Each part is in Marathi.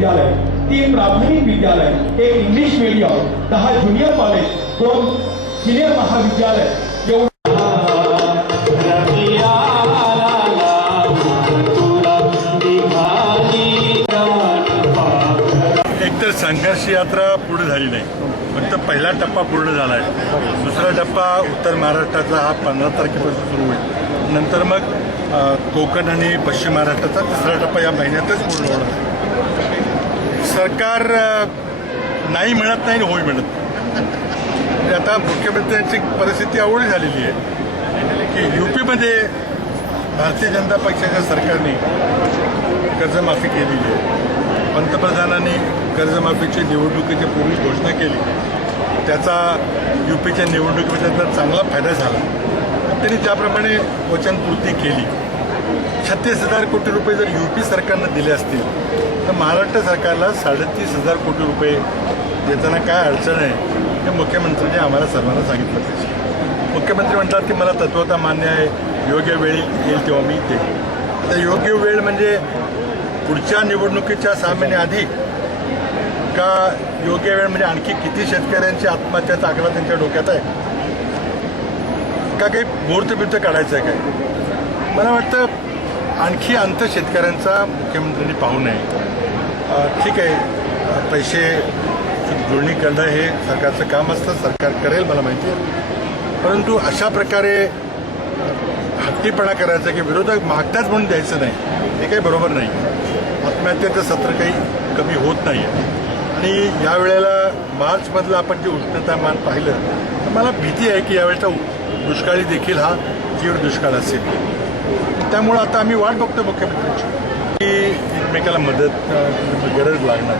विद्यालय, 3 प्राथमिक विद्यालय, 1 English medium, 10 junior college, 2 senior महाविद्यालय एवढं एकतर संघर्ष यात्रा पुढे झाली नाही, फक्त पहिला टप्पा पूर्ण झाला आहे. दुसरा टप्पा उत्तर महाराष्ट्राचा हा 15 तारखेपासून सुरू होईल. नंतर मग कोकण आणि पश्चिम महाराष्ट्राचा तिसरा टप्पा या महिन्यातच पूर्ण होणार आहे. सरकार नाही म्हणत नाही आणि होय म्हणत नाही. आता मुख्यमंत्र्यांची परिस्थिती अवघड झालेली आहे की यूपीमध्ये भारतीय जनता पक्षाच्या सरकारने कर्जमाफी केलेली आहे. पंतप्रधानांनी कर्जमाफीची निवडणुकीच्या पूर्वी घोषणा केली. त्याचा यूपीच्या निवडणुकीमध्ये त्यांना चांगला फायदा झाला. त्यांनी त्याप्रमाणे वचनपूर्ती केली. 36,000 कोटी रुपये जर यूपी सरकारनं दिले असतील तर महाराष्ट्र सरकारला 37,500 कोटी रुपये देताना काय अडचण आहे हे मुख्यमंत्र्यांनी आम्हाला सर्वांना सांगितलं पाहिजे. मुख्यमंत्री म्हणतात की मला तत्वता मान्य आहे, योग्य वेळ येईल तेव्हा मी देईन. तर योग्य वेळ म्हणजे पुढच्या निवडणुकीच्या 6 महिने आधी का योग्य वेळ म्हणजे आणखी किती शेतकऱ्यांची आत्महत्याचा आकडा त्यांच्या डोक्यात आहे का काही मुहूर्तबिर्त काढायचं आहे काय? मला वाटतं आणखी अंत शेतकऱ्यांचा मुख्यमंत्र्यांनी पाहू नये. ठीक आहे, पैसे जुळणी करणं हे सरकारचं काम असतं, सरकार करेल मला माहिती आहे. परंतु अशा प्रकारे हट्टीपणा करायचा की विरोधक मागताच म्हणून द्यायचं नाही हे काही बरोबर नाही. आत्महत्येचं सत्र काही कमी होत नाही आहे आणि यावेळेला मार्चमधलं आपण जे उष्णतामान पाहिलं तर मला भीती आहे की यावेळेचा दुष्काळी देखील हा तीव्र दुष्काळ असेल. त्यामुळं आता आम्ही वाट बघतो मुख्यमंत्र्यांची की एकमेकाला मदत गरज लागणार.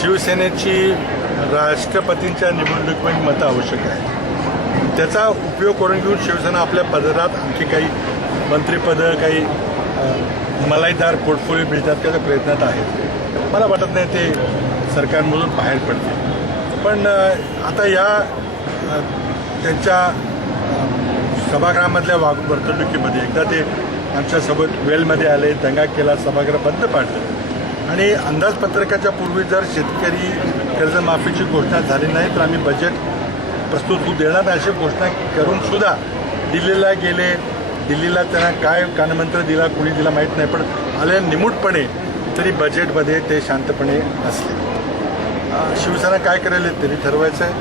शिवसेनेची राष्ट्रपतींच्या निवडणुकीमध्ये मतं आवश्यक आहे. त्याचा उपयोग करून घेऊन शिवसेना आपल्या पदरात आणखी काही मंत्रिपदं काही मलाईदार पोर्टफोलिओ मिळतात त्याच्या प्रयत्नात आहेत. मला वाटत नाही ते सरकारमधून बाहेर पडते. पण आता या त्यांच्या सभागृहामधल्या वर्तणुकीमध्ये एकदा ते आमच्यासोबत वेलमध्ये आले, दंगा केला, सभागृह बंद पाडलं आणि अंदाजपत्रकाच्या पूर्वी जर शेतकरी कर्जमाफीची घोषणा झाली नाही तर आम्ही बजेट प्रस्तुत होऊ देणार अशी घोषणा करून सुद्धा दिल्लीला गेले. दिल्लीला त्यांना काय कानमंत्र दिला कोणी दिला माहीत नाही, पण आले निमूटपणे तरी बजेटमध्ये ते शांतपणे असले. शिवसेना काय करेल त्यांनी ठरवायचं आहे,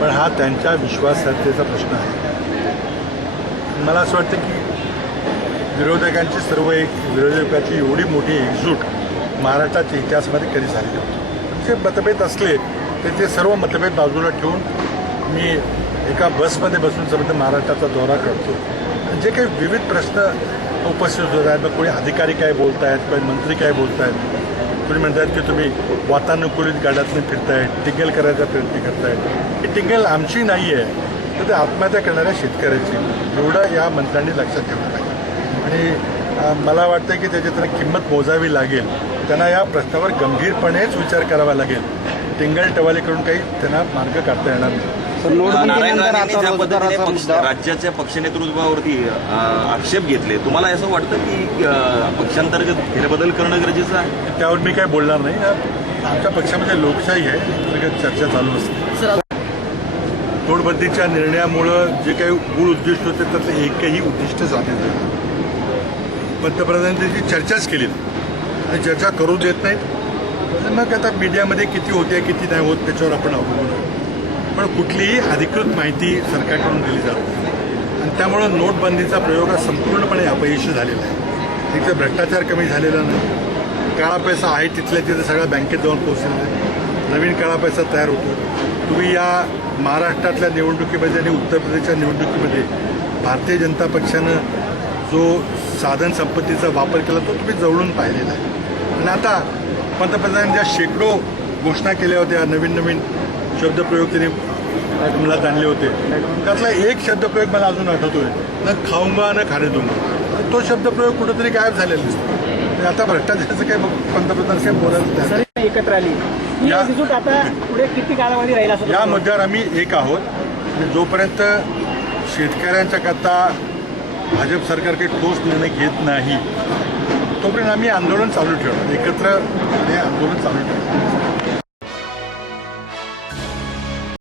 पण हा त्यांच्या विश्वासार्हतेचा प्रश्न आहे. मला असं वाटतं की विरोधकांची विरोधकाची एवढी मोठी एकजूट महाराष्ट्राच्या इतिहासामध्ये कधी झाली नव्हती. जे मतभेद असले तर ते सर्व मतभेद बाजूला ठेवून मी एका बसमध्ये बसून समजा महाराष्ट्राचा दौरा करतो. जे काही विविध प्रश्न उपस्थित होत आहेत, मग कोणी अधिकारी काय बोलत आहेत, कोणी मंत्री काय बोलत आहेत, कोणी म्हणतात की तुम्ही वातानुकूलित गाड्यातून फिरताय, टिंगल करायचा प्रयत्न करतायत. ही टिंगल आमची नाही आहे तर ते आत्महत्या करणाऱ्या शेतकऱ्याची, एवढं या मंत्र्यांनी लक्षात ठेवलं पाहिजे. आणि मला वाटतं की त्याची त्यांना किंमत मोजावी लागेल. त्यांना या प्रश्नावर गंभीरपणेच विचार करावा लागेल. टिंगल टवाली करून काही त्यांना मार्ग काढता येणार नाही. राज्याच्या पक्षनेतृत्वावरती आक्षेप घेतले, तुम्हाला असं वाटतं की पक्षांतर्गत फेरबदल करणं गरजेचं आहे? त्यावर मी काय बोलणार नाही. आमच्या पक्षामध्ये लोकशाही आहे, अंतर्गत चर्चा चालू असते. नोटबंदीच्या निर्णयामुळं जे काही मूळ उद्दिष्ट होते त्यातलं एकही उद्दिष्ट साधले नाही. पंतप्रधानांची चर्चाच केली आणि चर्चा करू देत नाहीत. मग आता मीडियामध्ये किती होते किती नाही होत त्याच्यावर आपण अवलंबून, पण कुठलीही अधिकृत माहिती सरकारकडून दिली जाते आणि त्यामुळं नोटबंदीचा प्रयोग हा संपूर्णपणे अपयशी झालेला आहे. एक तर भ्रष्टाचार कमी झालेला नाही, काळा पैसा आहे तिथल्या तिथे सगळ्या बँकेत जाऊन पोहोचलेला आहे, नवीन काळा पैसा तयार होतो. तुम्ही या महाराष्ट्रातल्या निवडणुकीमध्ये आणि उत्तर प्रदेशच्या निवडणुकीमध्ये भारतीय जनता पक्षानं जो साधन संपत्तीचा वापर केला तो तुम्ही जवळून पाहिलेला आहे. आणि आता पंतप्रधानांनी ज्या शेकडो घोषणा केल्या होत्या, नवीन नवीन शब्दप्रयोग त्यांनी अंमलात आणले होते, त्यातला एक शब्दप्रयोग मला अजून आठवतोय, न खाऊंगा न खाणे दूंगा. तो शब्दप्रयोग कुठेतरी गायब झालेला दिसतो. आता भ्रष्टाचाराचं काय पंतप्रधान काय बोलायचं एकत्र आली आता पुढे किती कालावधी राहील असं या मुद्द्यावर आम्ही एक आहोत. जोपर्यंत शेतकऱ्यांच्या करता भाजप सरकार काही ठोस निर्णय घेत नाही तोपर्यंत आम्ही आंदोलन चालू ठेवणार, एकत्र हे आंदोलन चालू ठेवणार.